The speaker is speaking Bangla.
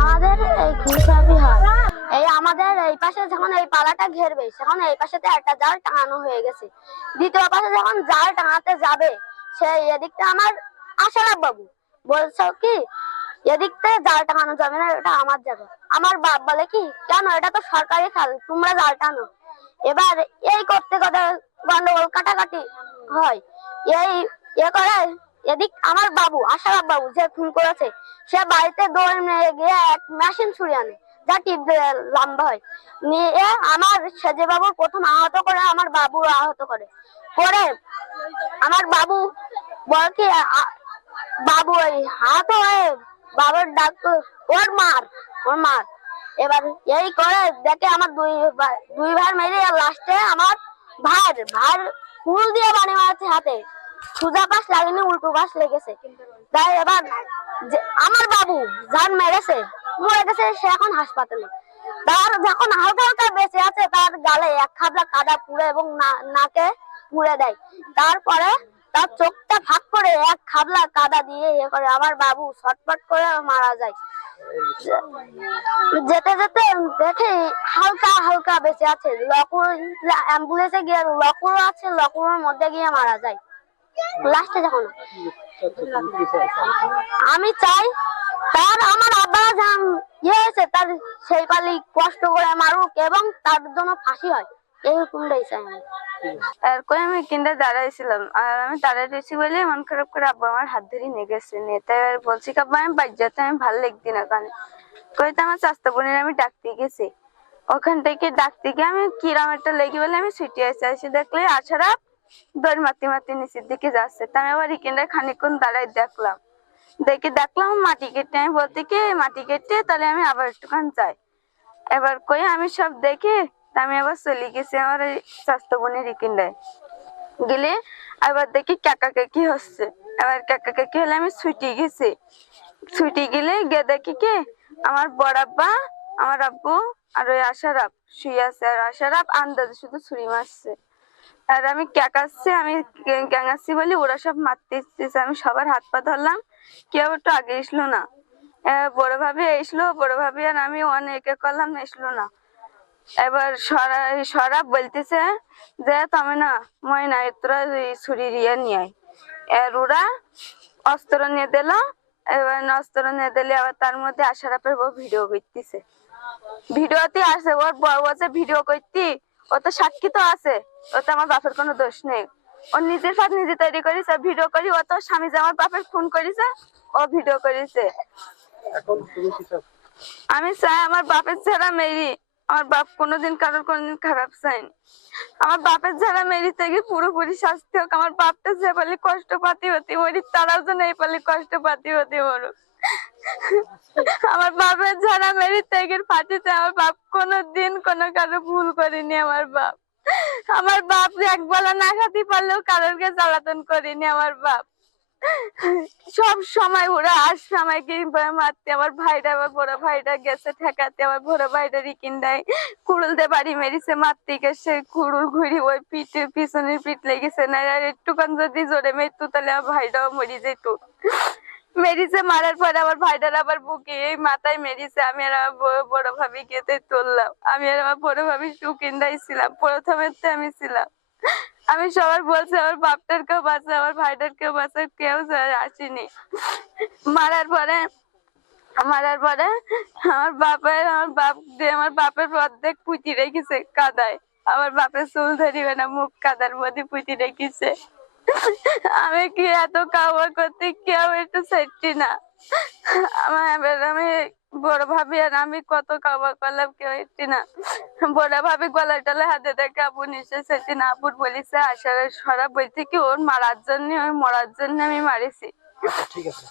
আমাদের এই হয়। এই আমাদের এই পাশে যখন এই পালাটা ঘেরবে এই পাশেতে একটা জাল টাঙানো হয়ে গেছে। দ্বিতীয় পাশে যখন জাল টাঙাতে যাবে এদিকটা আমার বাবু। বলছো কি জাল টাঙানো যাবে না, এটা আমার জায়গা। আমার বাপ বলে কি, কেন, এটা তো সরকারি খাল, তোমরা জাল টানো। এবার এই করতে করতে গন্ডগোল কাটাকাটি হয়। এই এ করে এদিক আমার বাবু, আশারাম বাবু, যে খুন করেছে, সে বাড়িতে দৌড় নিয়ে গিয়ে এক মেশিন ছুড়ে আনে, যা টিপ লম্বা হয়। নিয়ে আমার সেজে বাবু প্রথম আহত করে, আমার বাবু আহত করে। করে আমার বাবু বল কি বাবু ওই হাত হয়ে বাবার ডাক, ওর মার ওর মার। এবার এই করে দেখে আমার দুই দুই ভাই মেরে লাস্টে আমার ভাই ভাই ফুল দিয়ে বাড়ি মারছে হাতে। সুজা পাশ লাগেনি উল্টো পাশ লেগেছে তাই এবার আমার বাবু যার মেরেছে মরে গেছে সে এখন হাসপাতালে তার যখন হালকা হালকা বেঁচে আছে তার গালে এক খাবলা কাদা পুড়ে এবং নাকে পুড়ে দেয় তারপরে তার চোখটা ফাঁক করে এক খাবলা কাদা দিয়ে ইয়ে করে আমার বাবু ছটফট করে মারা যায় যেতে যেতে দেখে হালকা হালকা বেঁচে আছে লকুর অ্যাম্বুলেন্সে গিয়ে লকুর আছে লকুরের মধ্যে গিয়ে মারা যায় লাস্টে যখন আমি চাই তার আমার আব্বা যান ইয়ে হয়েছে, তার সেই পালি কষ্ট করে মারুক এবং তার জন্য ফাঁসি হয়। এইরকমটাই চাই আমি। এরপরে আমি কিনতে দাঁড়াইছিলাম, আর আমি দাঁড়াইছি বলে মন খারাপ করে আব্বা আমার হাত ধরে নিয়ে গেছে। নিয়ে বলছি আব্বা, আমি যেতে আমি ভালো লাগতি না কানে। কই তো আমার চাস্তা বোনের আমি ডাকতে গেছি। ওখান থেকে ডাকতে গিয়ে আমি কিরাম একটা লেগে বলে আমি ছুটি আসে। এসে দেখলে আছাড়া দৌড় মাতি মাতি নিচের দিকে যাচ্ছে। তা আমি আবার এখানটায় খানিকক্ষণ দাঁড়াই দেখলাম। দেখে দেখলাম মাটি কেটে, আমি বলতে কি, মাটি কেটে তাহলে আমি আবার একটুখান যাই। এবার কই আমি সব দেখে আমি আবার চলে গেছি আমার স্বাস্থ্য বোনের ইকিন্ডায় গেলে আবার দেখি কাকা কাকি হচ্ছে। এবার কাকা কাকি হলে আমি ছুটি গেছি। ছুটি গেলে গিয়ে দেখি কি, আমার বড় আব্বা, আমার আব্বু আর ওই আশারাপ শুয়ে আছে। আর আশারাপ আন্দাজে শুধু ছুরি মারছে। আর আমি ক্যাকাচ্ছি আমি ক্যাঙাচ্ছি বলি ওরা সব মারতে এসেছে আমি সবার হাত পা ধরলাম, কেউ একটু আগে এসলো না। বড় ভাবি এসলো, বড় ভাবি আর আমি অনেক করলাম, এসলো না। এবার সরা, সরাব বলতেছে যে, তুমি না ময়না তোরা ছুরি রিয়া নিয়ে আর ওরা অস্ত্র নিয়ে দিল, এবার অস্ত্র নিয়ে দিলে আবার তার মধ্যে আশারাপের বউ ভিডিও করতেছে। ভিডিওতে আসে, ওর বউ আছে ভিডিও করতে ও তো সাক্ষী তো আছে ও তো আমার বাপের কোনো দোষ নেই। ও নিজের সাথে নিজে তৈরি করেছে ভিডিও করি ও তো স্বামী যে আমার বাপের ফোন করেছে ও ভিডিও করেছে। আমি চাই আমার বাপের ছাড়া মেরি আমার বাপ কোনোদিন কারোর কোনোদিন খারাপ চাইনি আমার বাপের ছাড়া মেরি থেকে পুরোপুরি শাস্তি হোক আমার বাপটা যে পালি কষ্ট পাতি হতি মরি তারাও যেন এই পালি কষ্ট পাতি হতি মরুক। আমার বাপের ছাড়া মেরি থেকে ফাটিতে আমার বাপ কোনোদিন কোনো কারও ভুল করেনি আমার বাপ। আমার বাপ এক বেলা না খাতে পারলেও কারোরকে জ্বালাতন করেনি আমার বাপ। সব সময় ওরা আসছে আমাকে মারতে। আমার ভাইটা আমার বড় ভাইটা গেছে ঠেকাতে, আমার বড় ভাইটা রিকিন দেয়। কুড়ুল দিয়ে বাড়ি মেরেছে, মারতে গেছে, কুড়ুল ঘুরি ওই পিঠে, পিছনের পিঠ লেগেছে। না একটুখান যদি জোরে মেরতো, তাহলে আমার ভাইটাও মরি যেত। মেরিছে মারার পরে আমার ভাইটার আবার বুকে, এই মাথায় মেরিছে আমি আর আমার বড়- ভাবি কেটে তুললাম। আমি আর আমার বড় ভাবি সুকিন্দাই ছিলাম প্রথমে তো আমি ছিলাম। আমি সবার বলছি, আমার বাপটার কেউ বাঁচা, আমার ভাইটার কেউ বাঁচা, কেউ আসেনি। মারার পরে মারার পরে আমার বাপের আমার বাপ দিয়ে আমার বাপের অর্ধেক পুঁতি রেখেছে কাদায়। আমার বাপের চুল ধরিবে না, মুখ কাদার মধ্যে পুঁতি রেখেছে। আমি কি এত কাওয়া করতে কেউ একটু সেটি না? আমার আমি বড় ভাবি আর আমি কত কাওয়া করলাম কেউ একটি না? বড় ভাবি গলায় টলে হাতে দেখে আপু নিশ্চয় সেটি না। আপুর বলিছে আসার সরা বলছে কি ওর মারার জন্য ওই মরার জন্য আমি মারিছি। ঠিক আছে।